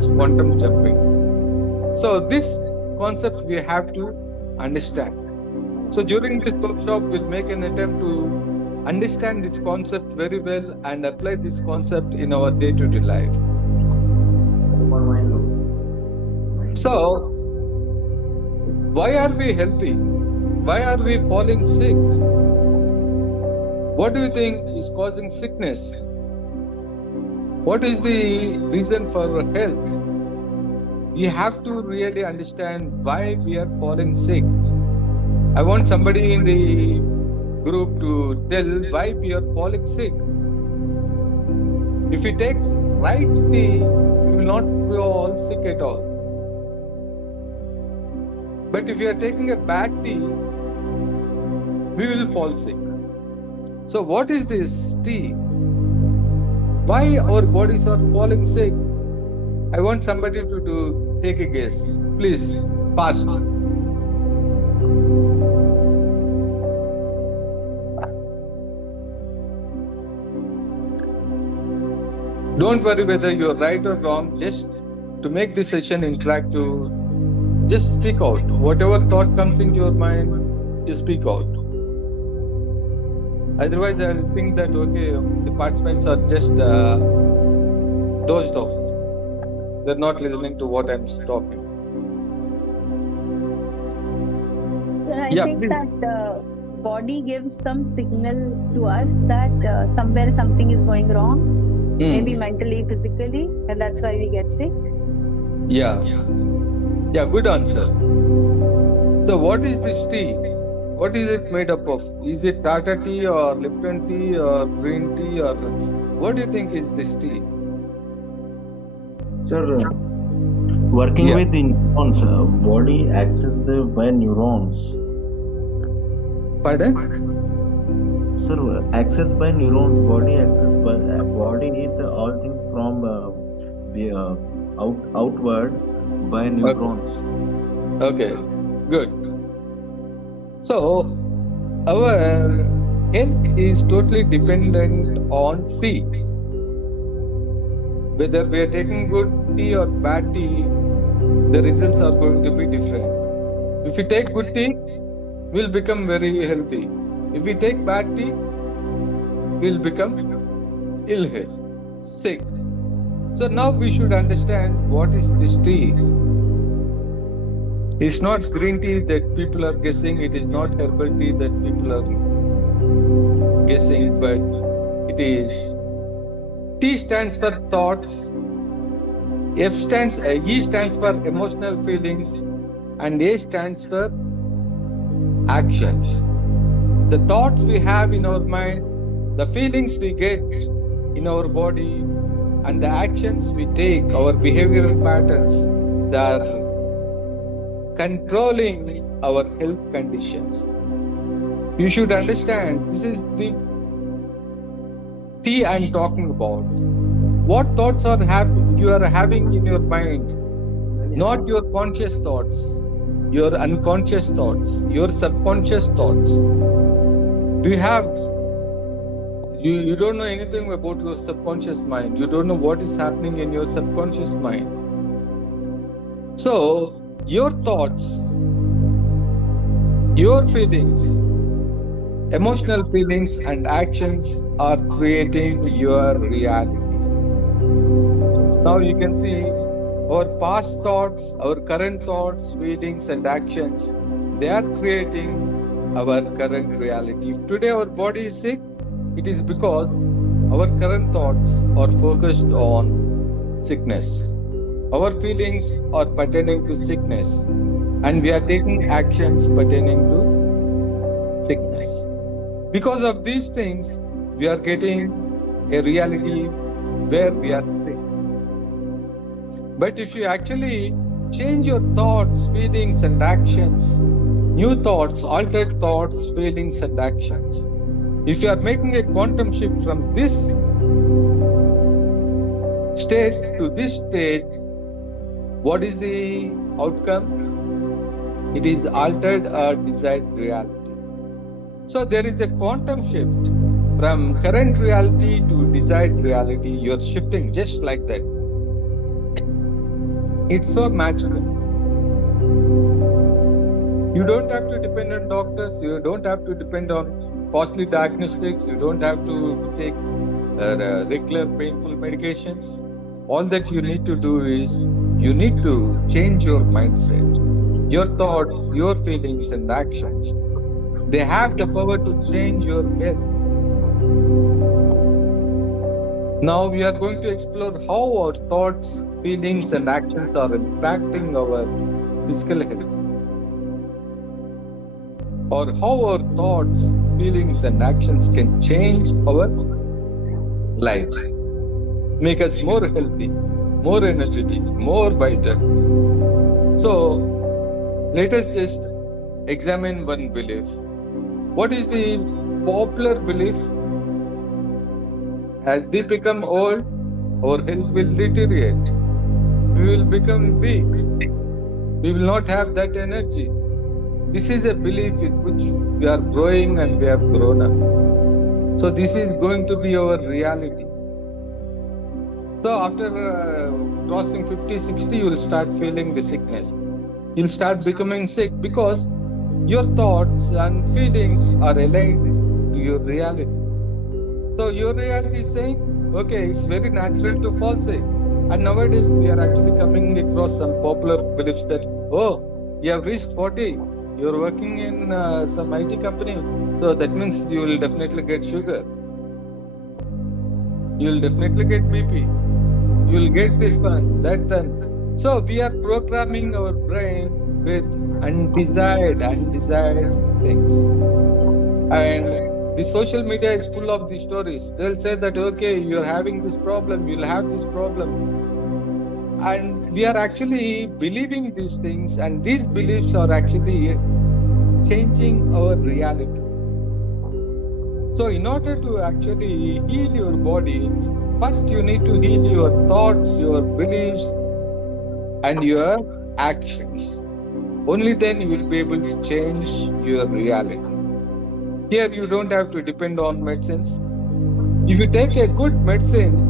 as quantum jumping. So this concept we have to understand. So during this workshop, we'll make an attempt to understand this concept very well and apply this concept in our day-to-day life. So, why are we healthy? Why are we falling sick? What do you think is causing sickness? What is the reason for health? We have to really understand why we are falling sick. I want somebody in the group to tell why we are falling sick. If we take right tea, we will not fall sick at all. But if we are taking a bad tea, we will fall sick. So what is this tea? Why our bodies are falling sick? I want somebody to take a guess. Please, fast. Don't worry whether you're right or wrong. Just to make this session interactive, just speak out. Whatever thought comes into your mind, you speak out. Otherwise, I will think that, okay, the participants are just dozed off. They're not listening to what I'm talking. Sir, I think that body gives some signal to us that somewhere something is going wrong, maybe mentally, physically, and that's why we get sick. Yeah, good answer. So what is this tea? What is it made up of? Is it Tata tea or Lipton tea or green tea, or what do you think is this tea? Sir, working with the neurons, body accessed by neurons. Pardon? Sir, accessed by neurons, body accessed by body is all things from outward by neurons. Okay, good. So, our health is totally dependent on tea. Whether we are taking good tea or bad tea, the results are going to be different. If we take good tea, we'll become very healthy. If we take bad tea, we'll become ill health, sick. So now we should understand what is this tea. It's not green tea that people are guessing. It is not herbal tea that people are guessing, but it is. T stands for thoughts. E stands for emotional feelings, and A stands for actions. The thoughts we have in our mind, the feelings we get in our body, and the actions we take, our behavioral patterns, they are controlling our health conditions. You should understand, this is the tea I'm talking about. What thoughts you are having in your mind, not your conscious thoughts, your unconscious thoughts, your subconscious thoughts. You don't know anything about your subconscious mind. You don't know what is happening in your subconscious mind. So, your thoughts, your feelings, emotional feelings and actions are creating your reality. Now you can see our past thoughts, our current thoughts, feelings and actions, they are creating our current reality. If today our body is sick, it is because our current thoughts are focused on sickness. Our feelings are pertaining to sickness, and we are taking actions pertaining to sickness. Because of these things, we are getting a reality where we are sick. But if you actually change your thoughts, feelings and actions, new thoughts, altered thoughts, feelings and actions, if you are making a quantum shift from this state to this state, what is the outcome? It is altered or desired reality. So there is a quantum shift from current reality to desired reality. You are shifting just like that. It's so magical. You don't have to depend on doctors. You don't have to depend on costly diagnostics. You don't have to take regular painful medications. All that you need to do is you need to change your mindset, your thoughts, your feelings and actions. They have the power to change your health. Now we are going to explore how our thoughts, feelings and actions are impacting our physical health, or how our thoughts, feelings and actions can change our life, make us more healthy, more energetic, more vital. So let us just examine one belief. What is the popular belief? As we become old, our health will deteriorate. We will become weak. We will not have that energy. This is a belief with which we are growing and we have grown up. So this is going to be our reality. So after crossing 50, 60, you will start feeling the sickness. You'll start becoming sick because your thoughts and feelings are aligned to your reality. So your reality is saying, okay, it's very natural to fall sick. And nowadays we are actually coming across some popular beliefs that, oh, you have reached 40. You're working in some IT company, so that means you will definitely get sugar. You will definitely get BP. You will get this one, that one. So we are programming our brain with undesired things. And the social media is full of these stories. They'll say that, okay, you're having this problem, you'll have this problem. And we are actually believing these things, and these beliefs are actually changing our reality. So in order to actually heal your body, first you need to heal your thoughts, your beliefs and your actions. Only then you will be able to change your reality. Here you don't have to depend on medicines. If you take a good medicine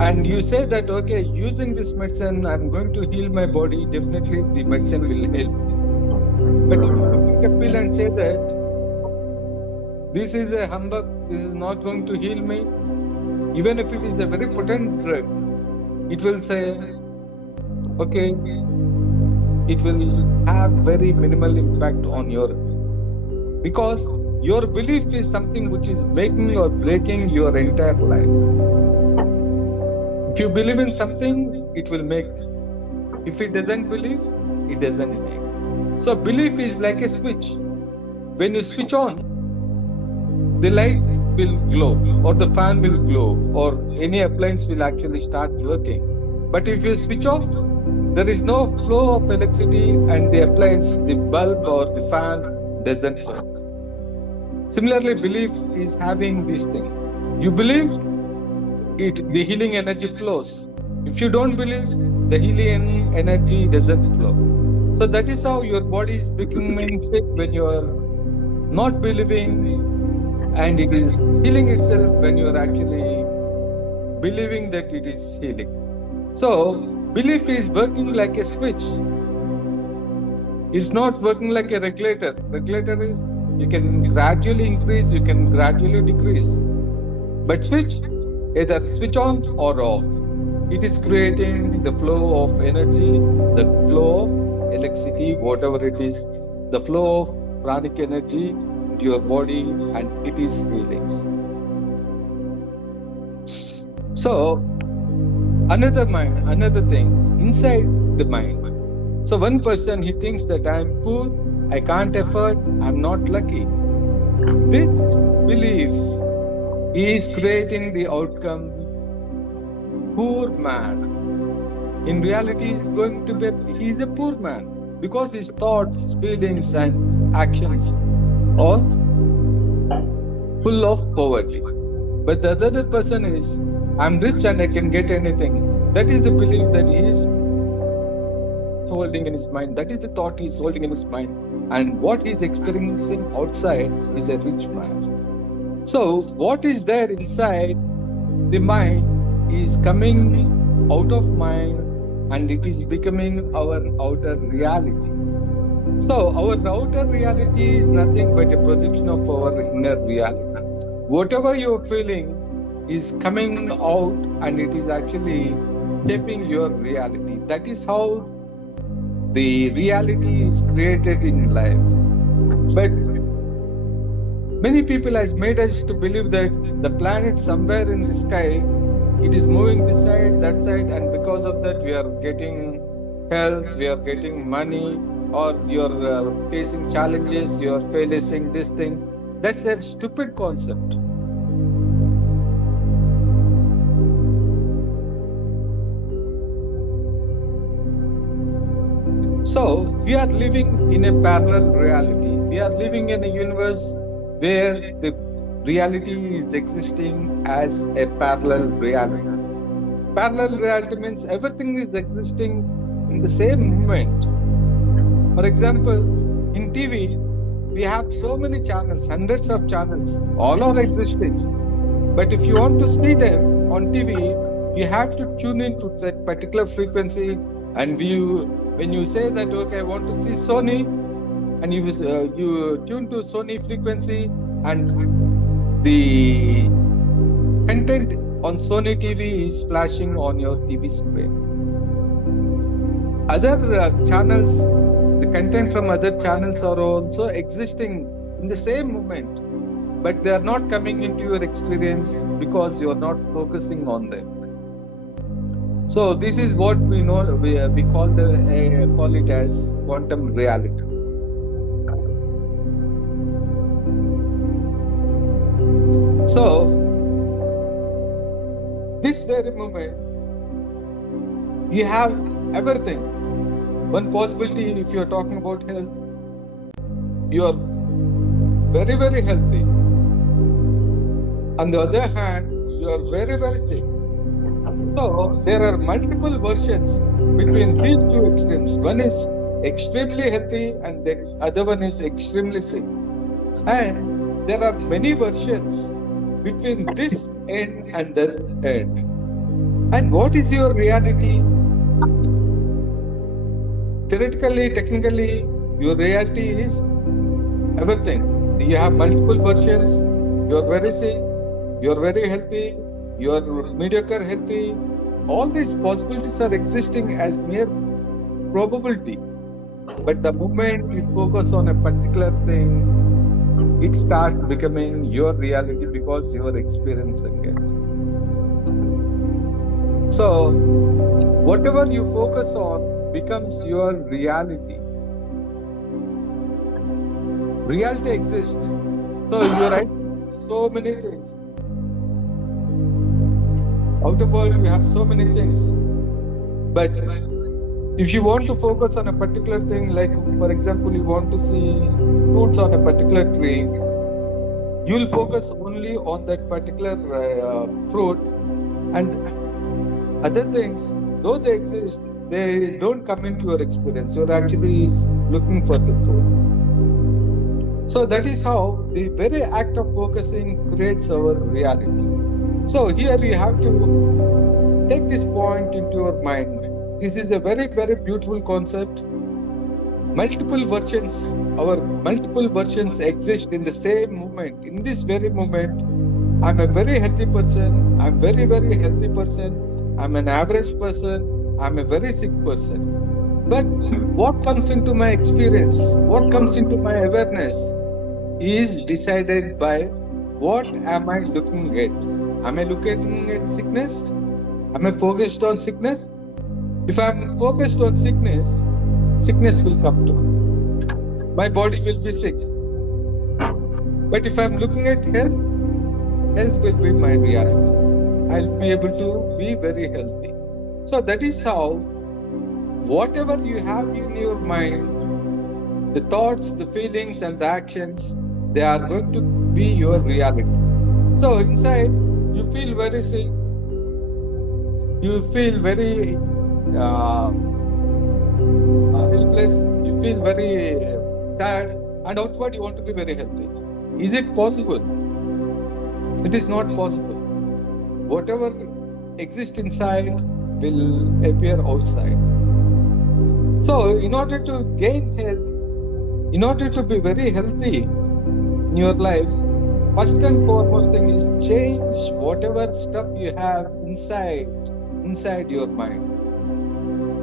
and you say that, okay, using this medicine, I'm going to heal my body, definitely the medicine will help. But if you take a pill and say that this is a humbug, this is not going to heal me, even if it is a very potent drug, it will say, okay, it will have very minimal impact on your, because your belief is something which is making or breaking your entire life. If you believe in something, it will make. If it doesn't believe, it doesn't make. So belief is like a switch. When you switch on, the light will glow, or the fan will glow, or any appliance will actually start working. But if you switch off, there is no flow of electricity and the appliance, the bulb or the fan doesn't work. Similarly, belief is having this thing. You believe, the healing energy flows. If you don't believe, the healing energy doesn't flow. So that is how your body is becoming sick, when you are not believing, and it is healing itself when you are actually believing that it is healing. So belief is working like a switch. It's not working like a regulator. Regulator is, you can gradually increase, you can gradually decrease. But switch, either switch on or off. It is creating the flow of energy, the flow of electricity, whatever it is, the flow of pranic energy into your body, and it is healing. So another thing inside the mind. So one person, he thinks that I am poor, I can't afford, I'm not lucky. This belief is creating the outcome, poor man. In reality, he is a poor man because his thoughts, feelings and actions are full of poverty. But the other person is, I'm rich and I can get anything. That is the belief that he is holding in his mind. That is the thought he is holding in his mind. And what he is experiencing outside is a rich man. So what is there inside the mind is coming out of mind and it is becoming our outer reality. So our outer reality is nothing but a projection of our inner reality. Whatever you're feeling is coming out, and it is actually shaping your reality. That is how the reality is created in life. But many people has made us to believe that the planet somewhere in the sky, it is moving this side, that side, and because of that we are getting health, we are getting money, or you're facing challenges, you're facing this thing. That's a stupid concept. So we are living in a parallel reality. We are living in a universe where the reality is existing as a parallel reality. Parallel reality means everything is existing in the same moment. For example, in TV, we have so many channels, hundreds of channels, all are existing. But if you want to see them on TV, you have to tune into that particular frequency. And when you say that, okay, I want to see Sony, and you tune to Sony frequency, and the content on Sony TV is flashing on your TV screen. Other channels, the content from other channels are also existing in the same moment, but they are not coming into your experience because you are not focusing on them. So this is what we know, we call it as quantum reality. So this very moment, you have everything. One possibility, if you are talking about health, you are very, very healthy. On the other hand, you are very, very sick. So there are multiple versions between these two extremes. One is extremely healthy and the other one is extremely sick. And there are many versions between this end and that end. And what is your reality? Theoretically, technically, your reality is everything. You have multiple versions. You are very sick. You are very healthy. You are mediocre healthy. All these possibilities are existing as mere probability. But the moment you focus on a particular thing, it starts becoming your reality because you are experiencing it. So, whatever you focus on becomes your reality. Reality exists. So, you write so many things. Outer world, we have so many things. But if you want to focus on a particular thing, like for example, you want to see fruits on a particular tree, you will focus only on that particular fruit, and other things, though they exist, they don't come into your experience. You're actually looking for the fruit. So that is how the very act of focusing creates our reality. So here you have to take this point into your mind. This is a very, very beautiful concept. Multiple versions exist in the same moment. In this very moment, I'm a very healthy person. I'm very, very healthy person. I'm an average person. I'm a very sick person. But what comes into my experience, what comes into my awareness is decided by what am I looking at. Am I looking at sickness? Am I focused on sickness? If I'm focused on sickness, sickness will come to me. My body will be sick. But if I'm looking at health, health will be my reality. I'll be able to be very healthy. So that is how whatever you have in your mind, the thoughts, the feelings, and the actions, they are going to be your reality. So inside, you feel very sick. You feel very helpless. You feel very tired. And outward, you want to be very healthy. Is it possible? It is not possible. Whatever exists inside will appear outside. So, in order to gain health, in order to be very healthy in your life, first and foremost thing is change whatever stuff you have inside your mind.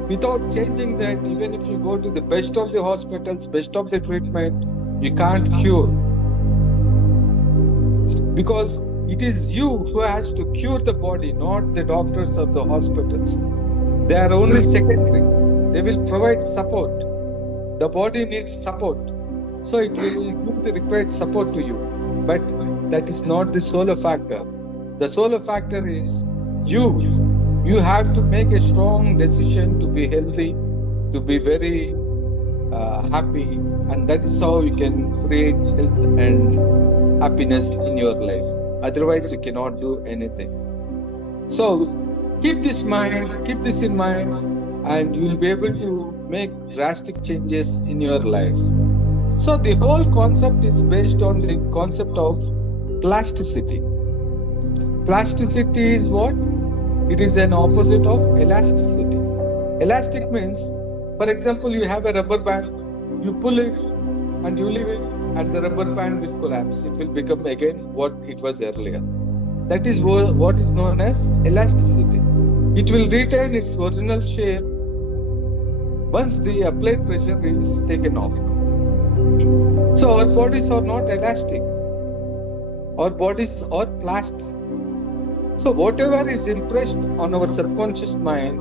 Without changing that, even if you go to the best of the hospitals, best of the treatment, you can't cure. Because it is you who has to cure the body, not the doctors of the hospitals. They are only secondary. They will provide support. The body needs support. So it will give the required support to you. But that is not the sole factor. The sole factor is you. You have to make a strong decision to be healthy, to be very happy, and that is how you can create health and happiness in your life. Otherwise, you cannot do anything. So keep this in mind, and you will be able to make drastic changes in your life. So the whole concept is based on the concept of plasticity. Plasticity is what? It is an opposite of elasticity. Elastic means, for example, you have a rubber band, you pull it and you leave it, and the rubber band will collapse. It will become again what it was earlier. That is what is known as elasticity. It will retain its original shape once the applied pressure is taken off. So our bodies are not elastic. Our bodies are plastic. So whatever is impressed on our subconscious mind,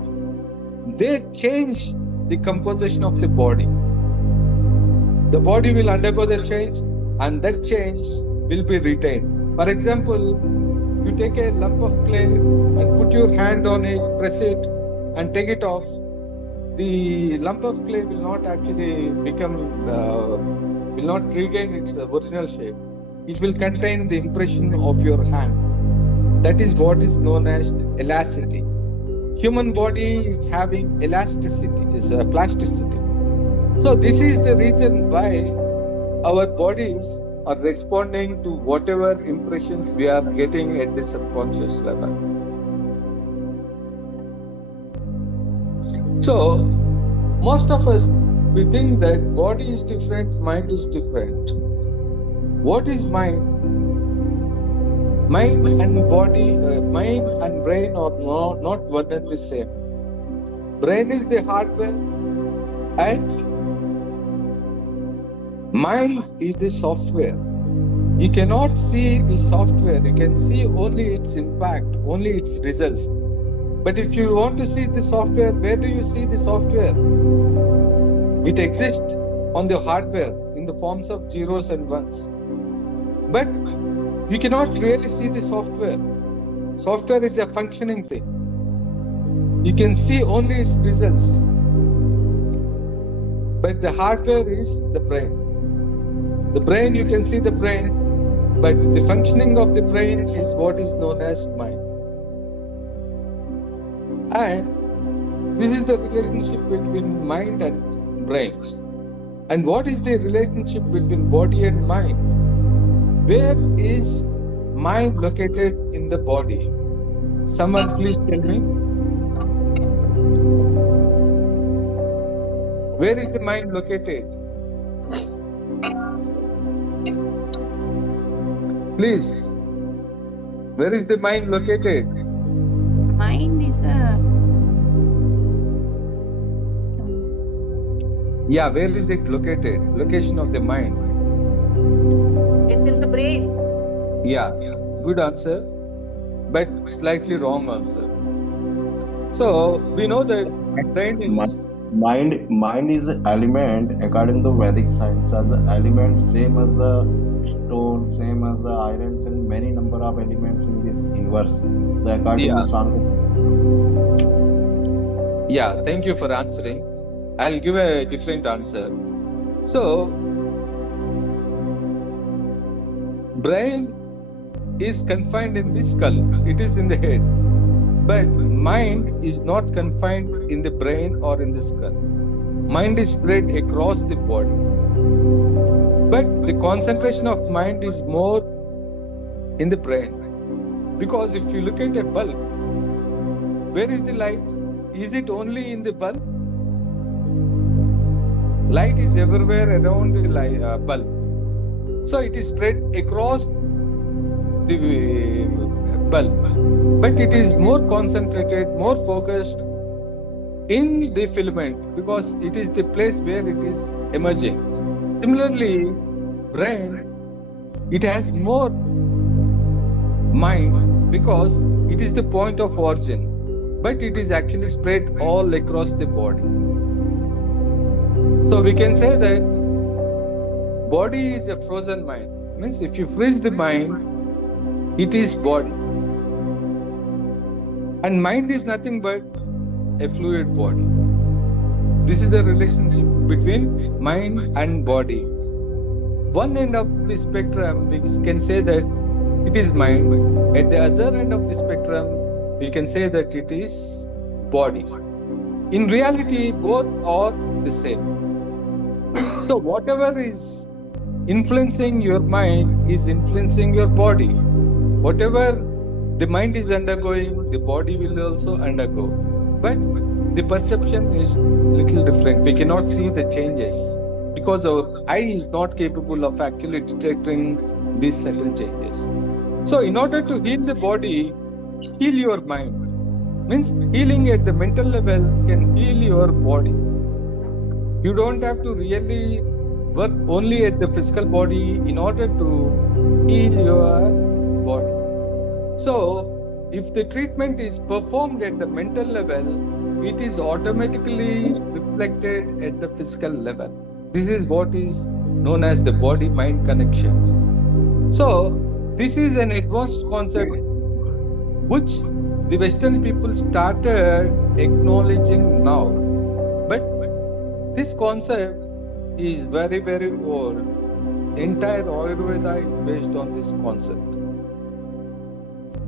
they change the composition of the body. The body will undergo the change, and that change will be retained. For example, you take a lump of clay and put your hand on it, press it, and take it off. The lump of clay will not actually will not regain its original shape. It will contain the impression of your hand. That is what is known as elasticity. Human body is having elasticity, is plasticity. So this is the reason why our bodies are responding to whatever impressions we are getting at the subconscious level. So most of us, we think that body is different, mind is different. What is mind? Mind and body, mind and brain are not one and the same. Brain is the hardware and mind is the software. You cannot see the software, you can see only its impact, only its results. But if you want to see the software, where do you see the software? It exists on the hardware in the forms of zeros and ones. But you cannot really see the software. Software is a functioning thing. You can see only its results. But the hardware is the brain. The brain, you can see the brain, but the functioning of the brain is what is known as mind. And this is the relationship between mind and brain. And what is the relationship between body and mind? Where is mind located in the body? Someone please tell me. Where is the mind located? Please. Where is the mind located? Mind is Yeah, where is it located? Location of the mind. It's in the brain. Yeah, good answer, but slightly wrong answer. So we know that brain is mind is an element according to Vedic science as an element same as the stone, same as the irons, and many number of elements in this universe. The according to Sankhya. Yeah, thank you for answering. I'll give a different answer. So brain is confined in the skull, it is in the head, but mind is not confined in the brain or in the skull. Mind is spread across the body, but the concentration of mind is more in the brain. Because if you look at a bulb, where is the light? is it only in the bulb? Light is everywhere around the bulb. So it is spread across the bulb. But it is more concentrated, more focused in the filament because it is the place where it is emerging. Similarly, brain, it has more mind because it is the point of origin, but it is actually spread all across the body. So we can say that body is a frozen mind. Means if you freeze the mind, it is body. And mind is nothing but a fluid body. This is the relationship between mind and body. One end of the spectrum, we can say that it is mind. At the other end of the spectrum, we can say that it is body. In reality, both are the same. So whatever is influencing your mind is influencing your body. Whatever the mind is undergoing, the body will also undergo. But the perception is little different. We cannot see the changes because our eye is not capable of actually detecting these subtle changes. So in order to heal the body, heal your mind. Means healing at the mental level can heal your body. You don't have to really work only at the physical body in order to heal your body. So, if the treatment is performed at the mental level, it is automatically reflected at the physical level. This is what is known as the body-mind connection. So, this is an advanced concept which the Western people started acknowledging now. But this concept is very, very old. Entire Ayurveda is based on this concept.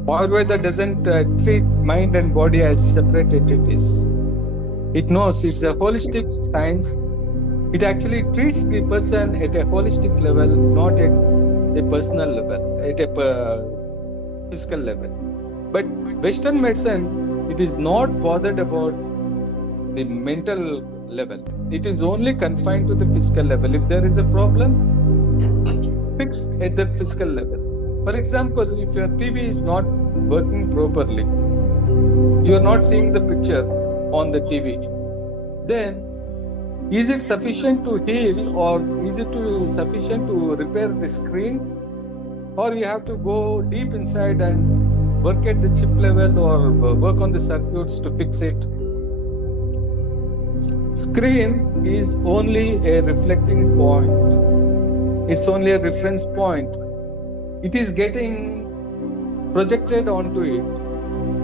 Ayurveda doesn't treat mind and body as separate entities. It knows it's a holistic science. It actually treats the person at a holistic level, not at a personal level, at a physical level. But Western medicine, it is not bothered about the mental level. It is only confined to the physical level. If there is a problem, fix at the physical level. For example, if your TV is not working properly, you are not seeing the picture on the TV, then is it sufficient to heal or is it sufficient to repair the screen? Or you have to go deep inside and work at the chip level or work on the circuits to fix it? Screen is only a reflecting point. It's only a reference point. It is getting projected onto it,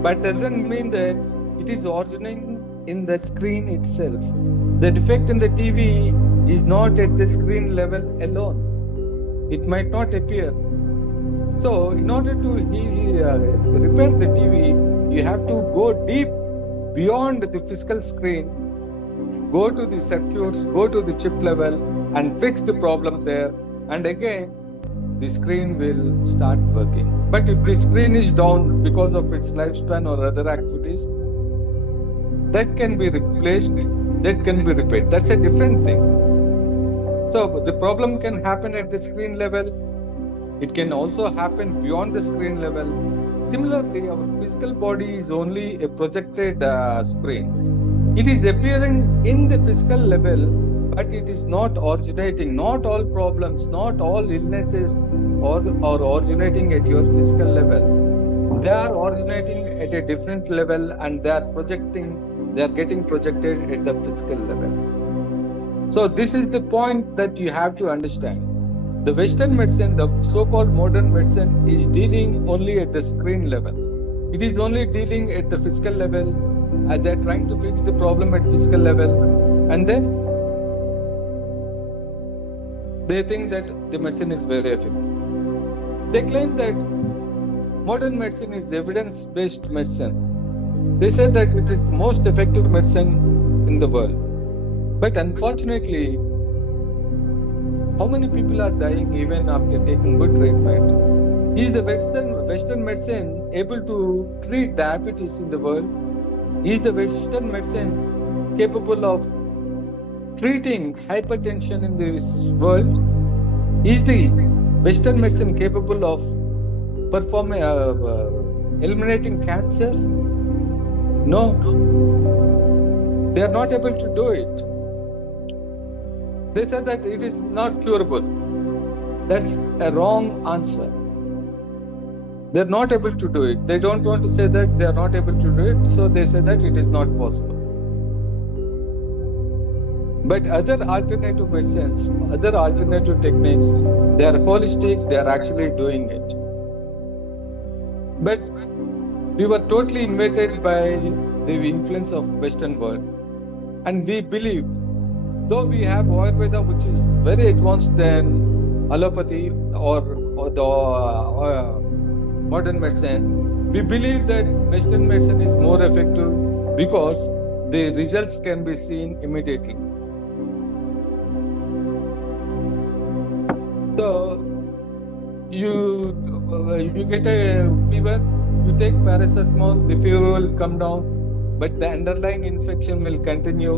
but doesn't mean that it is originating in the screen itself. The defect in the TV is not at the screen level alone. It might not appear. So, in order to repair the TV, you have to go deep beyond the physical screen, go to the circuits, go to the chip level and fix the problem there. And again, the screen will start working. But if the screen is down because of its lifespan or other activities, that can be replaced, that can be repaired. That's a different thing. So the problem can happen at the screen level. It can also happen beyond the screen level. Similarly, our physical body is only a projected screen. It is appearing in the physical level, but it is not originating. Not all problems, not all illnesses are originating at your physical level. They are originating at a different level and they are getting projected at the physical level. So this is the point that you have to understand. The Western medicine, the so-called modern medicine, is dealing only at the screen level. It is only dealing at the physical level. They are trying to fix the problem at physical level, and then they think that the medicine is very effective. They claim that modern medicine is evidence-based medicine. They say that it is the most effective medicine in the world. But unfortunately, how many people are dying even after taking good treatment? Is the Western medicine able to treat diabetes in the world? Is the Western medicine capable of treating hypertension in this world? Is the Western medicine capable of eliminating cancers? No, they are not able to do it. They said that it is not curable. That's a wrong answer. They're not able to do it. They don't want to say that they are not able to do it, so they say that it is not possible. But other alternative medicines, other alternative techniques, they are holistic, they are actually doing it. But we were totally invaded by the influence of Western world. And we believe, though we have Ayurveda, which is very advanced than allopathy or the modern medicine, we believe that Western medicine is more effective because the results can be seen immediately. So you get a fever, you take paracetamol, the fever will come down, but the underlying infection will continue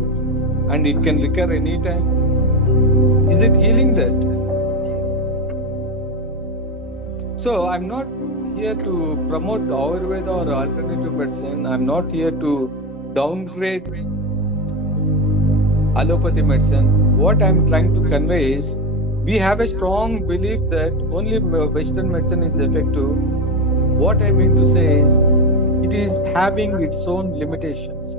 and it can recur anytime. Is it healing that? So I'm not here to promote Ayurveda or alternative medicine. I'm not here to downgrade allopathy medicine. What I'm trying to convey is, we have a strong belief that only Western medicine is effective. What I mean to say is, it is having its own limitations.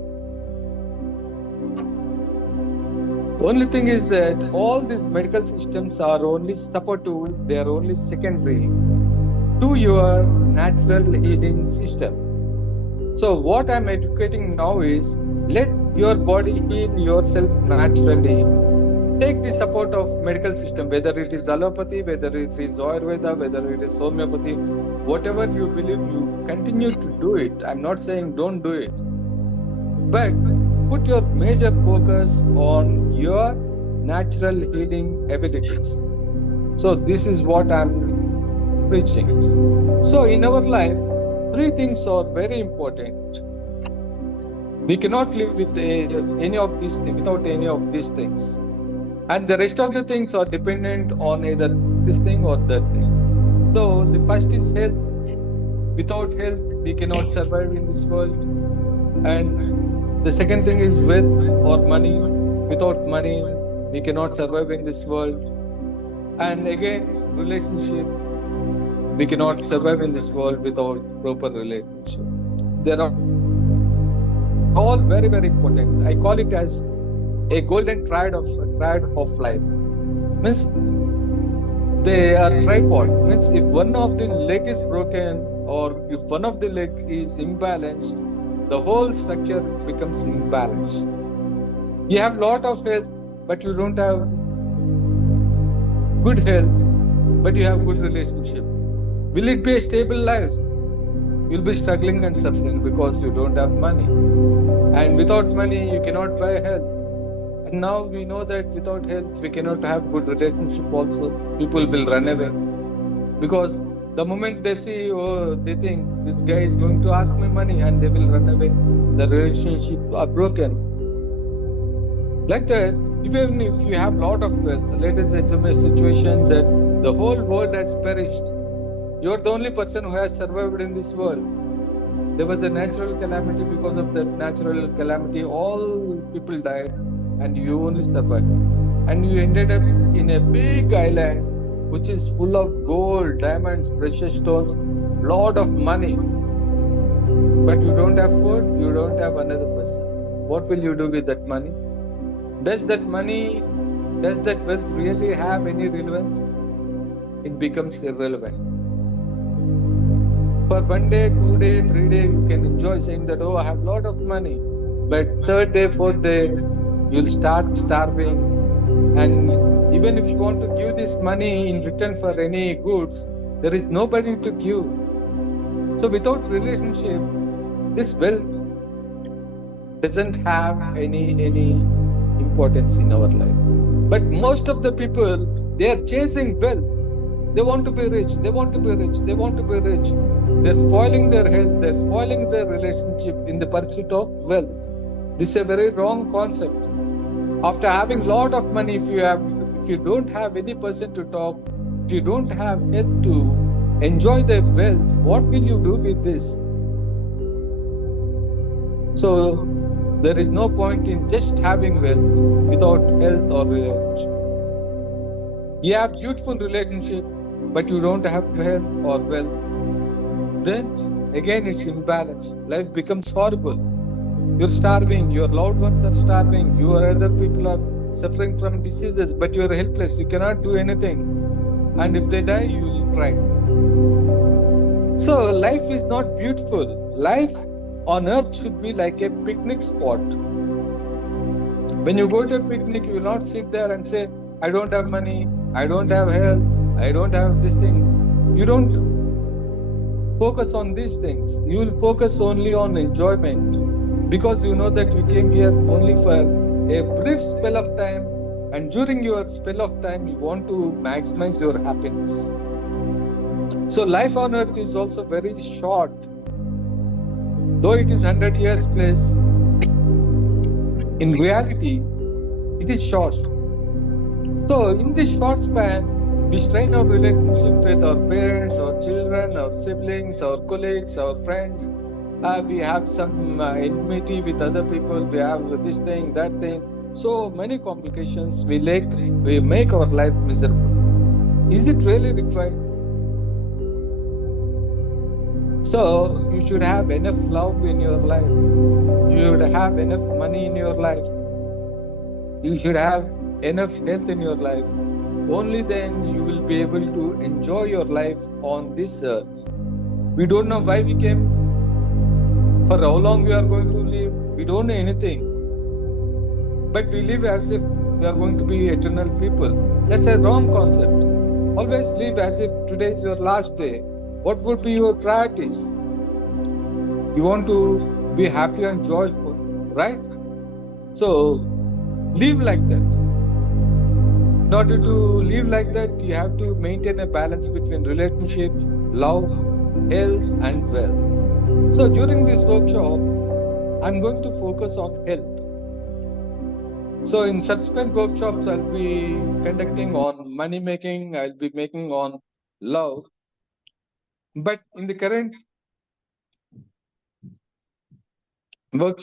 Only thing is that all these medical systems are only supportive, they are only secondary to your natural healing system. So what I'm educating now is, let your body heal yourself naturally. Take the support of medical system, whether it is allopathy, whether it is Ayurveda, whether it is homeopathy, whatever you believe, you continue to do it. I'm not saying don't do it. But put your major focus on your natural healing abilities. So this is what I'm preaching. So in our life, three things are very important. We cannot live with any of these without any of these things. And the rest of the things are dependent on either this thing or that thing. So the first is health. Without health, we cannot survive in this world. And the second thing is wealth or money. Without money, we cannot survive in this world. And again, relationship. We cannot survive in this world without proper relationship. They are all very, very important. I call it as a golden triad of life. Means they are tripod. Means if one of the leg is broken or if one of the leg is imbalanced, the whole structure becomes imbalanced. You have lot of health, but you don't have good health, but you have good relationship. Will it be a stable life? You'll be struggling and suffering because you don't have money. And without money, you cannot buy health. And now we know that without health, we cannot have good relationship also. People will run away. Because the moment they see, they think this guy is going to ask me money, and they will run away. The relationships are broken. Like that, even if you have lot of wealth, let us assume a situation that the whole world has perished. You are the only person who has survived in this world. There was a natural calamity. Because of that natural calamity, all people died. And you only survived. And you ended up in a big island which is full of gold, diamonds, precious stones, lot of money. But you don't have food, you don't have another person. What will you do with that money? Does that wealth really have any relevance? It becomes irrelevant. For 1 day, 2 days, 3 days, you can enjoy saying that, I have lot of money. But third day, fourth day, you'll start starving. And even if you want to give this money in return for any goods, there is nobody to give. So without relationship, this wealth doesn't have any importance in our life. But most of the people, they are chasing wealth. They want to be rich. They want to be rich. They want to be rich. They're spoiling their health. They're spoiling their relationship in the pursuit of wealth. This is a very wrong concept. After having lot of money, if you don't have any person to talk, if you don't have health to enjoy the wealth, what will you do with this? So there is no point in just having wealth without health or relationship. You have beautiful relationship, but you don't have health or wealth. Then again it's imbalance. Life becomes horrible. You're starving, your loved ones are starving, your other people are suffering from diseases, but you're helpless. You cannot do anything. And if they die, you will cry. So life is not beautiful. Life on earth should be like a picnic spot. When you go to a picnic, you will not sit there and say, I don't have money, I don't have health, I don't have this thing. You don't focus on these things. You will focus only on enjoyment, because you know that you came here only for a brief spell of time, and during your spell of time, you want to maximize your happiness. So life on earth is also very short. Though it is 100 years place, in reality, it is short. So in this short span, we strain our relationship with our parents, our children, our siblings, our colleagues, our friends. We have some enmity with other people. We have this thing, that thing. So many complications. We make our life miserable. Is it really required? So you should have enough love in your life. You should have enough money in your life. You should have enough health in your life. Only then you will be able to enjoy your life on this earth. We don't know why we came, for how long we are going to live. We don't know anything. But we live as if we are going to be eternal people. That's a wrong concept. Always live as if today is your last day. What would be your priorities? You want to be happy and joyful, right? So live like that. In order to live like that, you have to maintain a balance between relationship, love, health, and wealth. So during this workshop, I'm going to focus on health. So in subsequent workshops, I'll be conducting on money making, I'll be making on love. But in the current workshop,